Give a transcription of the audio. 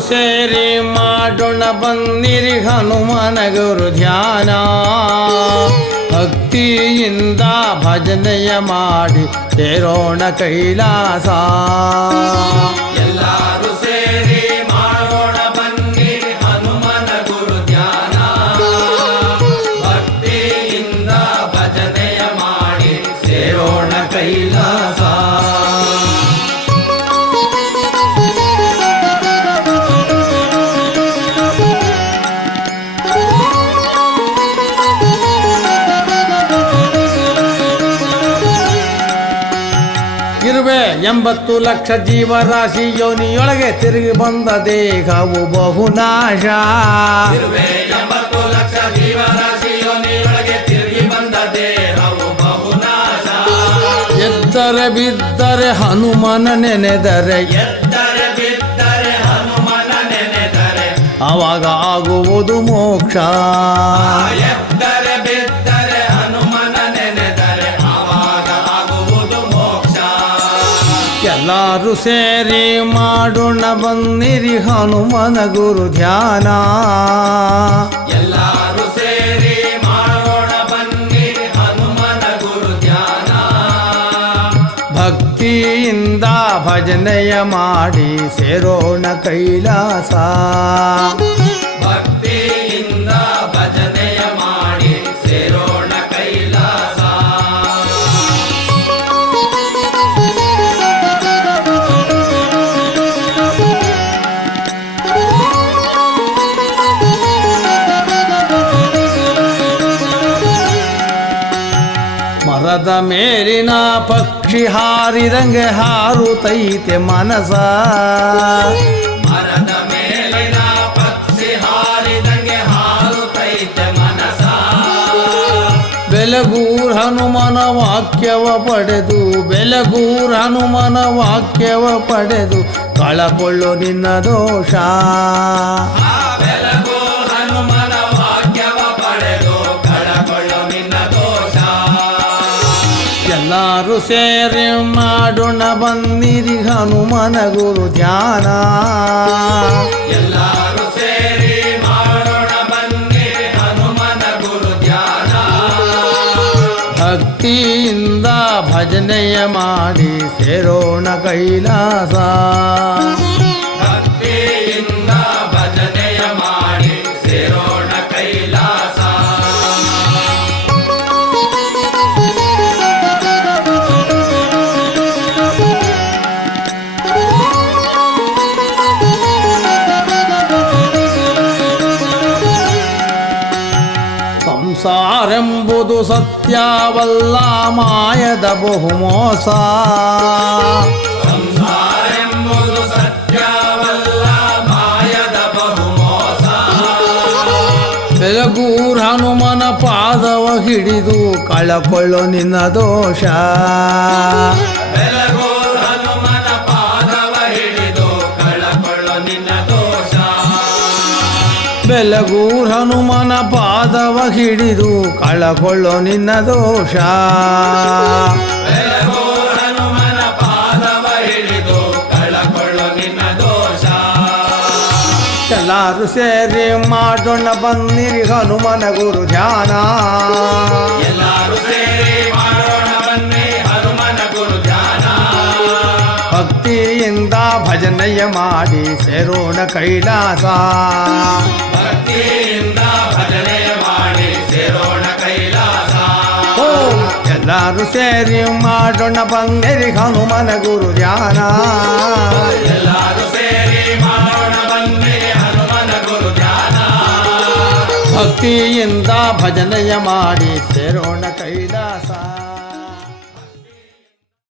ಸೇರಿ ಮಾಡೋಣ ಬನ್ನಿರಿ ಹನುಮನ ಗುರು ಧ್ಯಾನ. ಭಕ್ತಿಯಿಂದ ಭಜನೆಯ ಮಾಡಿ ಸೇರೋಣ ಕೈಲಾಸ. ಇರುವೆ ಎಂಬತ್ತು ಲಕ್ಷ ಜೀವರಾಶಿ ಯೋನಿಯೊಳಗೆ ತಿರುಗಿ ಬಂದ ದೇಹವು ಬಹುನಾಶ. ಎಂಬತ್ತು ಲಕ್ಷ ಜೀವರಾಶಿ ಯೋನಿಯೊಳಗೆ ತಿರುಗಿ ಬಂದ ದೇಹವು ಬಹುನಾಶ. ಎದ್ದರೆ ಬಿದ್ದರೆ ಹನುಮನ ನೆನೆದರೆ. ಎದ್ದರೆ ಬಿದ್ದರೆ ಹನುಮನ ನೆನೆದರೆ. ಆವಾಗ ಆಗುವುದು ಮೋಕ್ಷ. ಎದ್ದರೆ ಬಿದ್ದರೆ ಎಲ್ಲರೂ ಸೇರಿ ಮಾಡೋಣ ಬನ್ನಿರಿ ಹನುಮನ ಗುರು ಧ್ಯಾನ. ಎಲ್ಲರೂ ಸೇರಿ ಮಾಡೋಣ ಬನ್ನಿರಿ ಹನುಮನ ಗುರು ಧ್ಯಾನ. ಭಕ್ತಿಯಿಂದ ಭಜನೆಯ ಮಾಡಿ ಸೇರೋಣ ಕೈಲಾಸ. ಮರದ ಮೇಲಿನ ಪಕ್ಷಿ ಹಾರಿದಂಗೆ ಹಾರುತೈತೆ ಮನಸ. ಮರದ ಮೇಲಿನ ಪಕ್ಷಿ ಹಾರಿದಂಗೆ ಹಾರುತೈತೆ ಮನಸ. ಬೆಲಗೂರ್ ಹನುಮನ ವಾಕ್ಯವ ಪಡೆದು ಬೆಲಗೂರ್ ಹನುಮನ ವಾಕ್ಯವ ಪಡೆದು ಕಳಕೊಳ್ಳು ನಿನ್ನ ದೋಷ. ಎಲ್ಲರೂ ಸೇರಿ ಮಾಡೋಣ ಬನ್ನಿರಿ ಹನುಮನ ಗುರು ಧ್ಯಾನ. ಎಲ್ಲರೂ ಸೇರಿ ಮಾಡೋಣ ಬನ್ನಿರಿ ಹನುಮನ ಗುರು ಧ್ಯಾನ. ಭಕ್ತಿಯಿಂದ ಭಜನೆಯ ಮಾಡಿ ಸೇರೋಣ ಕೈಲಾಸ. ಸಂಸಾರೆಂಬುದು ಸತ್ಯವಲ್ಲ ಮಾಯದ ಬಹುಮೋಸ. ಸಂಸಾರೆಂಬುದು ಸತ್ಯವಲ್ಲ ಮಾಯದ ಬಹುಮೋಸ. ಬೆಲಗೂರ್ ಹನುಮನ ಪಾದವ ಹಿಡಿದು ಕಳಕೊಳ್ಳೋ ನಿನ್ನ ದೋಷ. ಬೆಲಗೂರ್ ಹನುಮನ ಪಾದವ ಹಿಡಿದು ಕಳಕೊಳ್ಳೋ ನಿನ್ನ ದೋಷ. ಹನುಮನ ಹಿಡಿದು ನಿನ್ನ ಸೇರಿ ಮಾಡೋಣ ಬನ್ನಿರಿ ಹನುಮನ ಗುರು ಧ್ಯಾನ. ಮಾಡಿ ಸೇರೋಣ ಕೈಲಾಸ. ಭಕ್ತಿಯಿಂದ ಭಜನೆ ಮಾಡಿ ಸೇರೋಣ ಕೈಲಾಸ. ಓ ಎಲ್ಲರೂ ಸೇರಿ ಮಾಡೋಣ ಬನ್ನಿರಿ ಹನುಮನ ಗುರು ಧ್ಯಾನ. ಎಲ್ಲರೂ ಸೇರಿ ಮಾಡೋಣ ಬನ್ನಿ ಹನುಮನ ಗುರು ಧ್ಯಾನ. ಭಕ್ತಿಯಿಂದ ಭಜನೆಯ ಮಾಡಿ ಸೇರೋಣ ಕೈ